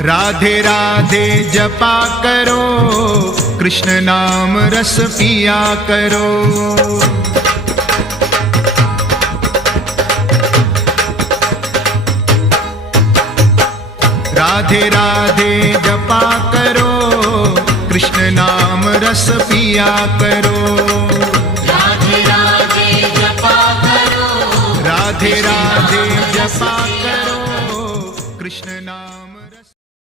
राधे राधे जपा करो, कृष्ण नाम रस पिया करो। राधे राधे जपा करो, कृष्ण नाम रस पिया करो। राधे राधे जपा करो, राधे राधे जपा करो, कृष्ण नाम